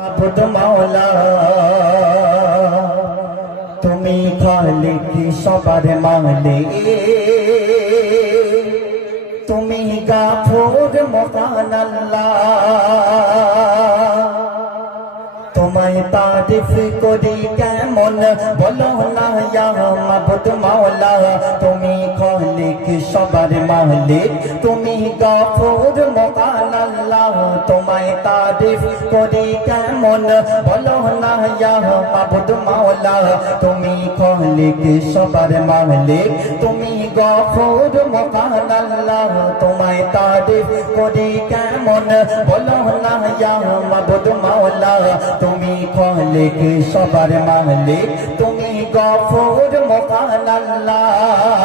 আবুদ মাওলা, তুমি খালিক সবার মালে তুমি গাফুর মহান আল্লাহ। তোমায় তারিফ করি কেমন বলো না মাবুদ মাওলা। তুমি খালিক সবার মালিক, তুমি গাফুর তোমায় তারিফ করি কেমন? বলো না ইয়া মাবুদ মাওলা, তুমি খালিক সবার মালিক, তুমি গাফুর মহান আল্লাহ, তোমায় তারিফ করি কেমন? বলো না ইয়া মাবুদ মাওলা, তুমি খালিক সবার মালিক, তুমি গফুর মহান আল্লাহ।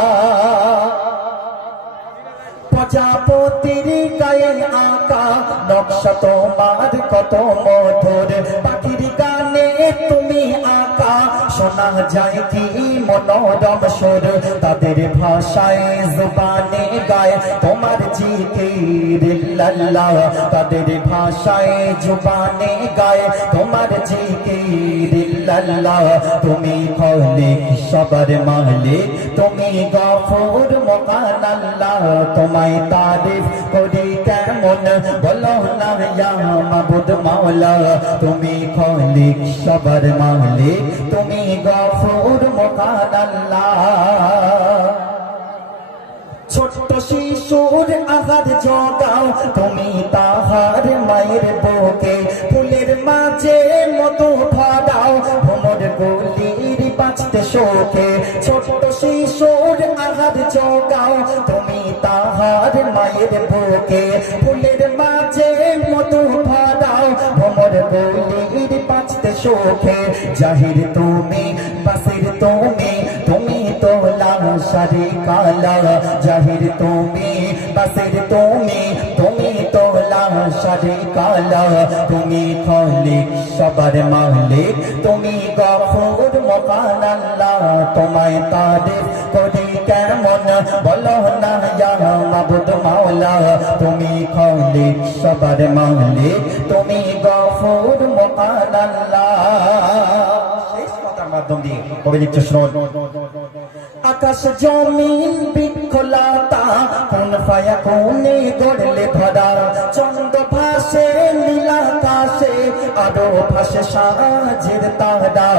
প্রজাপতির গায়ে আঁকা, নকশা তোমার কত মধুর। পাখির গানে তুমি আঁকা, শোনা যায় কি মনোরম সুর। তাদের ভাষায় জুবানে গায় তোমার জিকির লাল্লাহ তাদের ভাষায় জুবানে গায় তোমার জিকির লাল্লাহ তুমি খলিক সবার মালিক। তুমি গফুর, মকান আল্লাহ, তোমায় তারিফ করি কেমন বলো না, ইয়া মাবুদ মাওলা, তুমি খলিক সবার মালিক। তুমি গফুর, মকান আল্লাহ। ছোট্ট শিশুর আহার জগাও, তুমি তাহার মায়ের বুকে। ফুলের শোকে ছোট্ট শিশুর আহার জগাও। তুমি তাহার মায়ের বুকে ফুলের মাঝে মধু ভরাও। ভ্রমর গলির বাঁচতে শোকে জাহির তুমি, বাসির তুমি তুমি তো লাশারে কালা। জাহির তুমি, বাসির তুমি তুমি তো লাশারে কালা। তুমি খালিক, সবার মালিক, তুমি গফুর আল্লাহ তোমায় তারিফ করি কেমন বলো না ইয়া মাবুদ মাওলা তুমি খালিক সবার মালিক তুমি গফুর মকান আল্লাহ শেষ কথার মাধ্যম দিয়ে কবি লিখছে শুনুন আকাশ জমিন বৃক্ষলতা, কোন ফায়া কোনে গড়লে ধরা আরও ভাসে সাজের তারা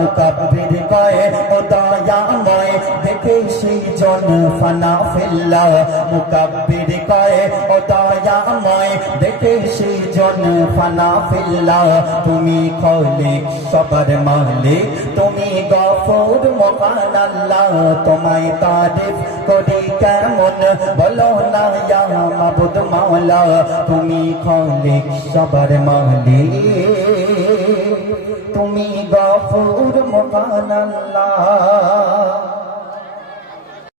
মুকাব্বির কয়ে, ও দয়াময়, দেখে সেই জন ফানা ফেল্লা। মুকাব্বির কয়ে, ও দয়াময়, দেখে সেই জন ফানা ফেল্লা। তুমি খলিক সবার মালিক, তুমি গফুর মহান আল্লাহ। তোমায় তারিফ করি কেমন? বলো মাবুদ মাওলা তুমি খলিক সবার মালিক। তুমি গফুর মহান আল্লাহ